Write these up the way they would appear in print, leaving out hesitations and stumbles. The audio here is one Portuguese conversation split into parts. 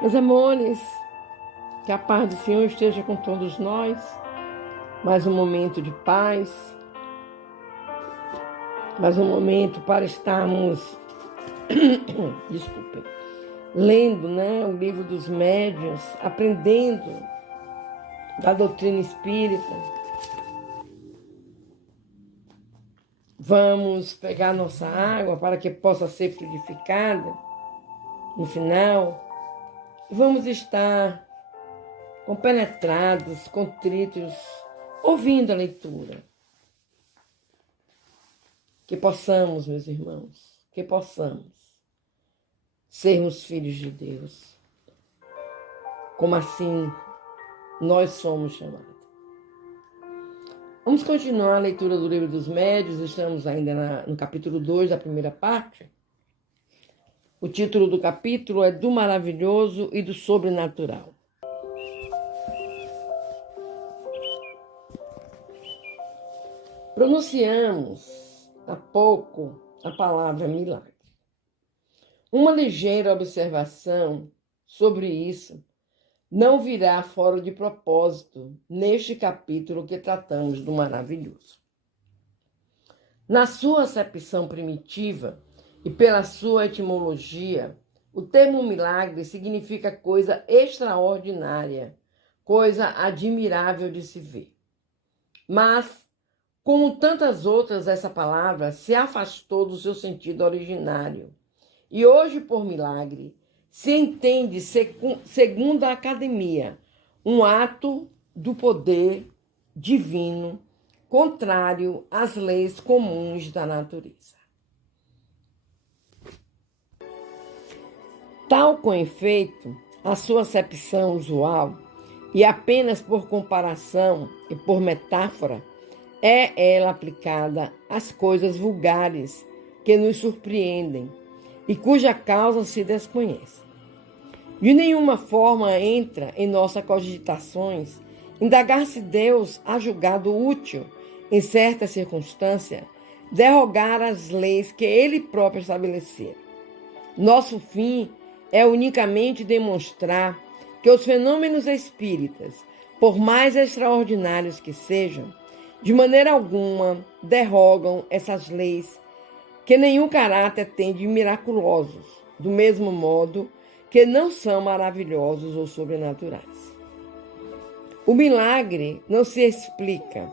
Meus amores, que a paz do Senhor esteja com todos nós. Mais um momento de paz, mais um momento para estarmos, desculpem, lendo, o livro dos médiuns, aprendendo da doutrina espírita. Vamos pegar nossa água para que possa ser fluidificada no final. Vamos estar compenetrados, contritos, ouvindo a leitura. Que possamos, meus irmãos, que possamos sermos filhos de Deus, como assim nós somos chamados. Vamos continuar a leitura do livro dos médiuns, estamos ainda no capítulo 2 da primeira parte. O título do capítulo é Do Maravilhoso e do Sobrenatural. Pronunciamos há pouco a palavra milagre. Uma ligeira observação sobre isso não virá fora de propósito neste capítulo que tratamos do maravilhoso. Na sua acepção primitiva e pela sua etimologia, o termo milagre significa coisa extraordinária, coisa admirável de se ver. Mas, como tantas outras, essa palavra se afastou do seu sentido originário. E hoje, por milagre, se entende, segundo a academia, um ato do poder divino contrário às leis comuns da natureza. Tal com efeito, a sua acepção usual, e apenas por comparação e por metáfora, é ela aplicada às coisas vulgares que nos surpreendem e cuja causa se desconhece. De nenhuma forma entra em nossas cogitações indagar se Deus há julgado útil, em certa circunstância, derrogar as leis que Ele próprio estabeleceu. Nosso fim é unicamente demonstrar que os fenômenos espíritas, por mais extraordinários que sejam, de maneira alguma derrogam essas leis que nenhum caráter tem de miraculosos, do mesmo modo que não são maravilhosos ou sobrenaturais. O milagre não se explica.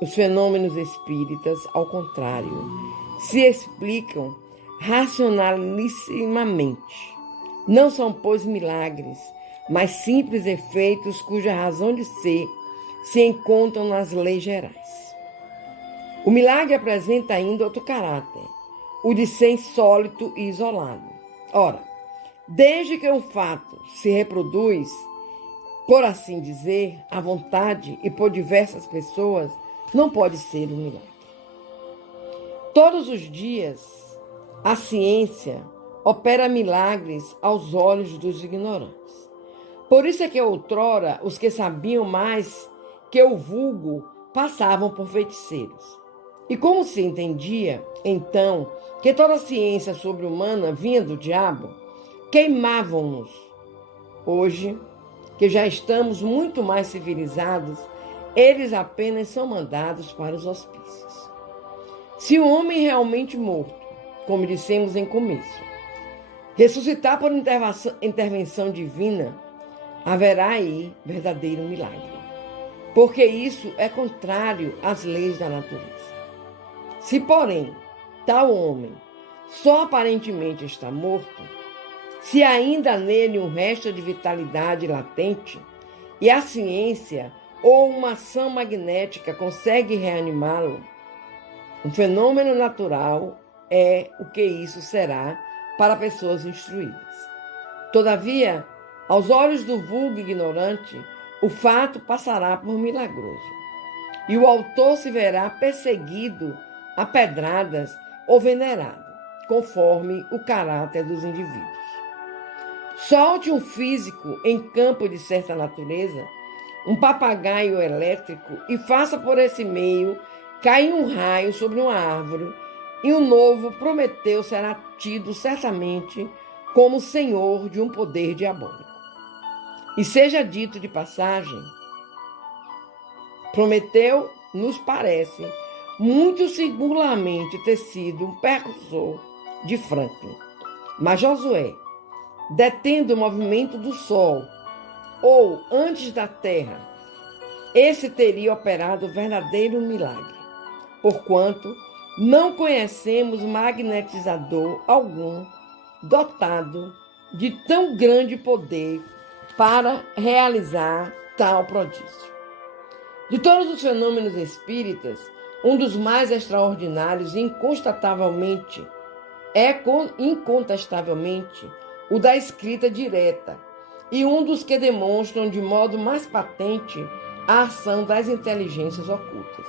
Os fenômenos espíritas, ao contrário, se explicam racionalissimamente. Não são, pois, milagres, mas simples efeitos cuja razão de ser se encontram nas leis gerais. O milagre apresenta ainda outro caráter, o de ser insólito e isolado. Ora, desde que um fato se reproduz, por assim dizer, à vontade e por diversas pessoas, não pode ser um milagre. Todos os dias, a ciência opera milagres aos olhos dos ignorantes. Por isso é que outrora os que sabiam mais que o vulgo passavam por feiticeiros. E como se entendia, então, que toda ciência sobre-humana vinha do diabo, queimavam-nos. Hoje, que já estamos muito mais civilizados, eles apenas são mandados para os hospícios. Se o homem realmente morto, como dissemos em começo, ressuscitar por intervenção divina, haverá aí verdadeiro milagre, porque isso é contrário às leis da natureza. Se, porém, tal homem só aparentemente está morto, se ainda nele um resto de vitalidade latente, e a ciência ou uma ação magnética consegue reanimá-lo, um fenômeno natural é o que isso será para pessoas instruídas. Todavia, aos olhos do vulgo ignorante, o fato passará por milagroso, e o autor se verá perseguido a pedradas ou venerado, conforme o caráter dos indivíduos. Solte um físico em campo de certa natureza, um papagaio elétrico, e faça por esse meio cair um raio sobre uma árvore, e o novo Prometeu será tido certamente como senhor de um poder diabólico. E seja dito de passagem, Prometeu, nos parece, muito singularmente ter sido um precursor de Franklin. Mas Josué, detendo o movimento do Sol, ou antes da Terra, esse teria operado o verdadeiro milagre, porquanto não conhecemos magnetizador algum dotado de tão grande poder para realizar tal prodígio. De todos os fenômenos espíritas, um dos mais extraordinários incontestavelmente o da escrita direta e um dos que demonstram de modo mais patente a ação das inteligências ocultas.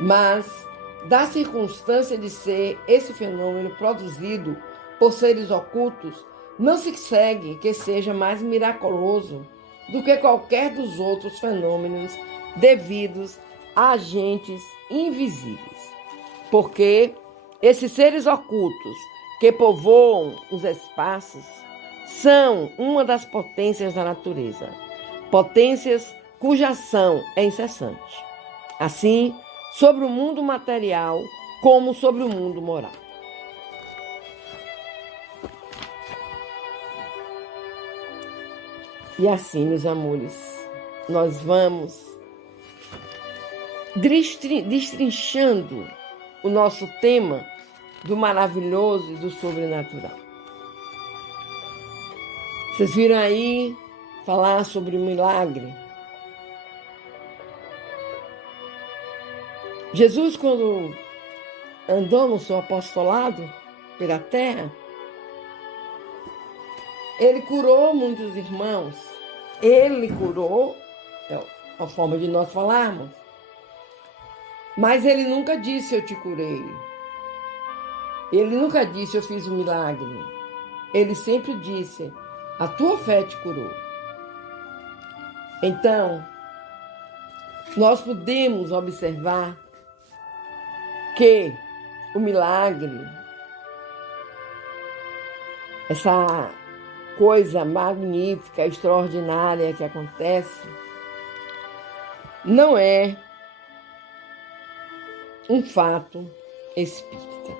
Mas, da circunstância de ser esse fenômeno produzido por seres ocultos, não se segue que seja mais miraculoso do que qualquer dos outros fenômenos devidos a agentes invisíveis. Porque esses seres ocultos que povoam os espaços são uma das potências da natureza, potências cuja ação é incessante. Assim, sobre o mundo material como sobre o mundo moral. E assim, meus amores, nós vamos destrinchando o nosso tema do maravilhoso e do sobrenatural. Vocês viram aí falar sobre o milagre. Jesus, quando andou no seu apostolado pela terra, ele curou muitos irmãos. Ele curou, é a forma de nós falarmos. Mas ele nunca disse, eu te curei. Ele nunca disse, eu fiz um milagre. Ele sempre disse, a tua fé te curou. Então, nós podemos observar que o milagre, essa coisa magnífica, extraordinária que acontece, não é um fato espírita.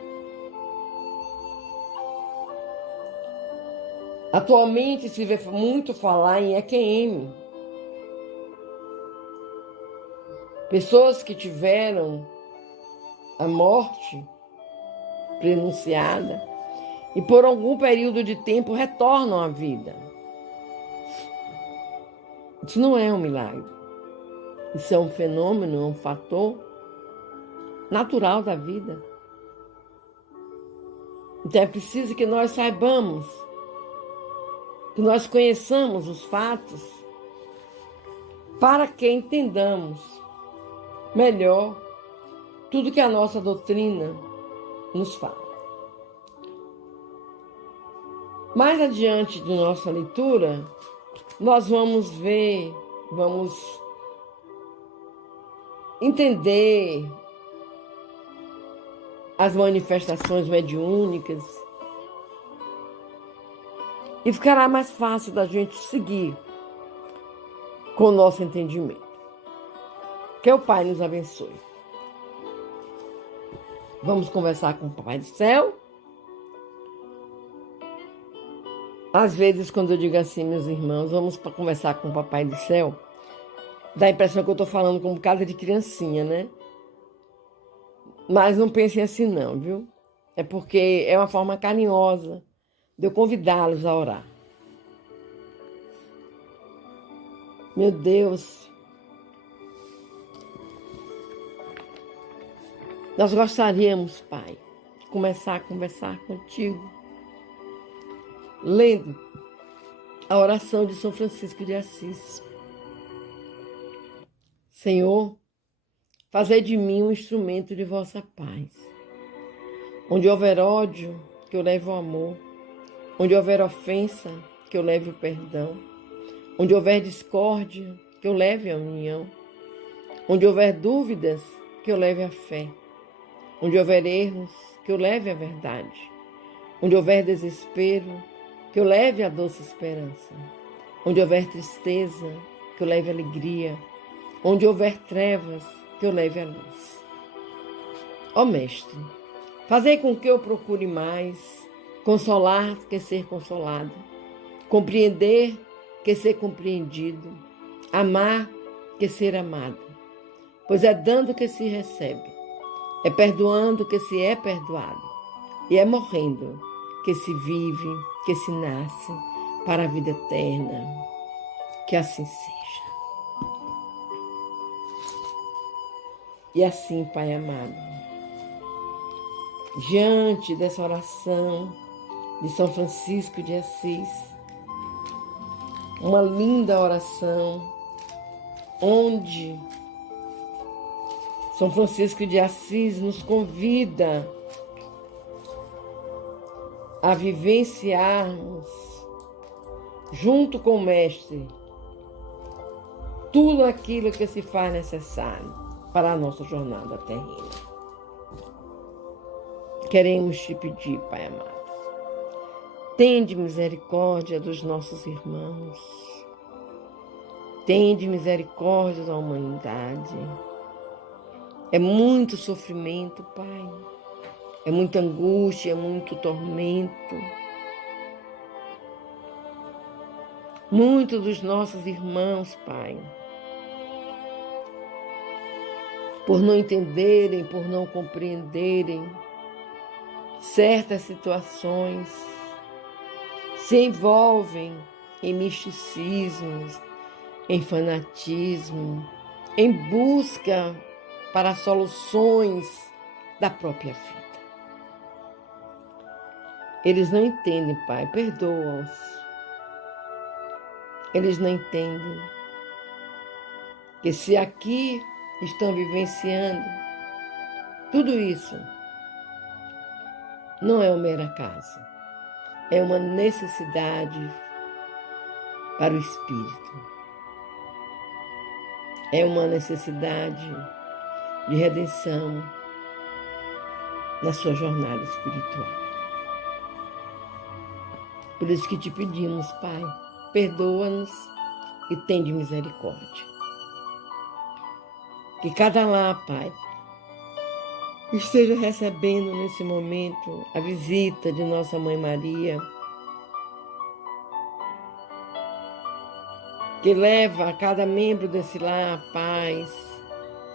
Atualmente se vê muito falar em EQM. Pessoas que tiveram a morte prenunciada e por algum período de tempo retornam à vida. Isso não é um milagre. Isso é um fenômeno, um fator natural da vida. Então é preciso que nós saibamos, que nós conheçamos os fatos, para que entendamos melhor tudo que a nossa doutrina nos fala. Mais adiante de nossa leitura, nós vamos ver, vamos entender as manifestações mediúnicas e ficará mais fácil da gente seguir com o nosso entendimento. Que o Pai nos abençoe. Vamos conversar com o Papai do Céu. Às vezes, quando eu digo assim, meus irmãos, vamos conversar com o Papai do Céu, dá a impressão que eu estou falando com um bocado de criancinha, né? Mas não pensem assim não, viu? É porque é uma forma carinhosa de eu convidá-los a orar. Meu Deus, nós gostaríamos, Pai, de começar a conversar contigo, lendo a oração de São Francisco de Assis. Senhor, fazei de mim um instrumento de vossa paz. Onde houver ódio, que eu leve o amor. Onde houver ofensa, que eu leve o perdão. Onde houver discórdia, que eu leve a união. Onde houver dúvidas, que eu leve a fé. Onde houver erros, que eu leve a verdade. Onde houver desespero, que eu leve a doce esperança. Onde houver tristeza, que eu leve alegria. Onde houver trevas, que eu leve a luz. Ó Mestre, fazei com que eu procure mais consolar que ser consolado, compreender que ser compreendido, amar que ser amado. Pois é dando que se recebe, é perdoando que se é perdoado, e é morrendo que se vive, que se nasce para a vida eterna. Que assim seja. E assim, Pai amado, diante dessa oração de São Francisco de Assis, uma linda oração, onde São Francisco de Assis nos convida a vivenciarmos, junto com o Mestre, tudo aquilo que se faz necessário para a nossa jornada terrena. Queremos te pedir, Pai amado, tende misericórdia dos nossos irmãos, tende misericórdia da humanidade. É muito sofrimento, Pai, é muita angústia, é muito tormento. Muitos dos nossos irmãos, Pai, por não entenderem, por não compreenderem certas situações, se envolvem em misticismos, em fanatismo, em busca para soluções da própria vida. Eles não entendem, Pai, perdoa-os. Eles não entendem que se aqui estão vivenciando tudo isso, não é um mero acaso, é uma necessidade para o espírito, é uma necessidade de redenção na sua jornada espiritual. Por isso que te pedimos, Pai, perdoa-nos e tende misericórdia. Que cada lar, Pai, esteja recebendo nesse momento a visita de Nossa Mãe Maria, que leva a cada membro desse lar a paz,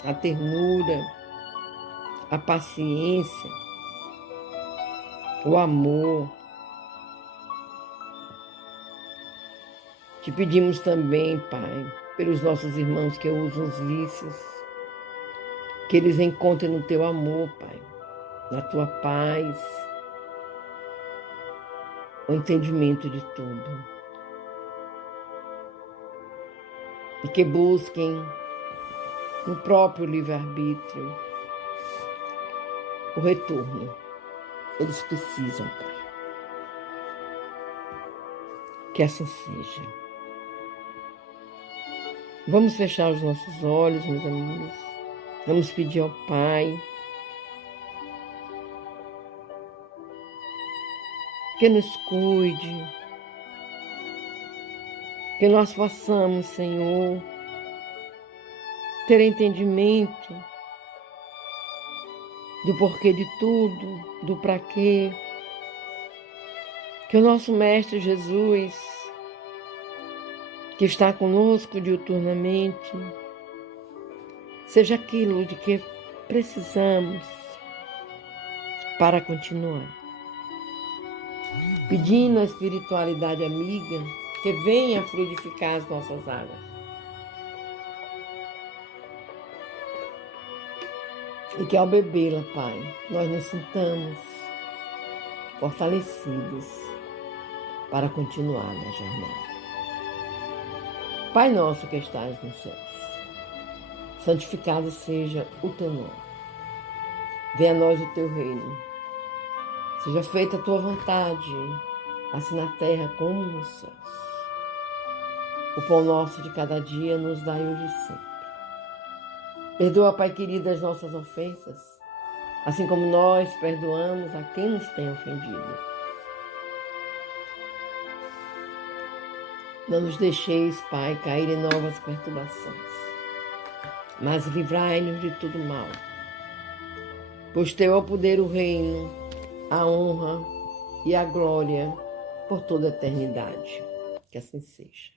a ternura, a paciência, o amor. Te pedimos também, Pai, pelos nossos irmãos que usam os vícios, que eles encontrem no Teu amor, Pai, na Tua paz, o entendimento de tudo. E que busquem no próprio livre-arbítrio o retorno. Eles precisam, Pai. Que assim seja. Vamos fechar os nossos olhos, meus amigos. Vamos pedir ao Pai que nos cuide, que nós possamos, Senhor, ter entendimento do porquê de tudo, do para quê. Que o nosso Mestre Jesus, que está conosco diuturnamente, seja aquilo de que precisamos para continuar. Pedindo à espiritualidade amiga que venha fluidificar as nossas águas. E que ao bebê-la, Pai, nós nos sintamos fortalecidos para continuar na jornada. Pai nosso que estás nos céus, santificado seja o teu nome. Venha a nós o teu reino. Seja feita a tua vontade, assim na terra como nos céus. O pão nosso de cada dia nos dai hoje e sempre. Perdoa, Pai querido, as nossas ofensas, assim como nós perdoamos a quem nos tem ofendido. Não nos deixeis, Pai, cair em novas perturbações, mas livrai-nos de todo mal. Pois teu é o poder, o reino, a honra e a glória por toda a eternidade. Que assim seja.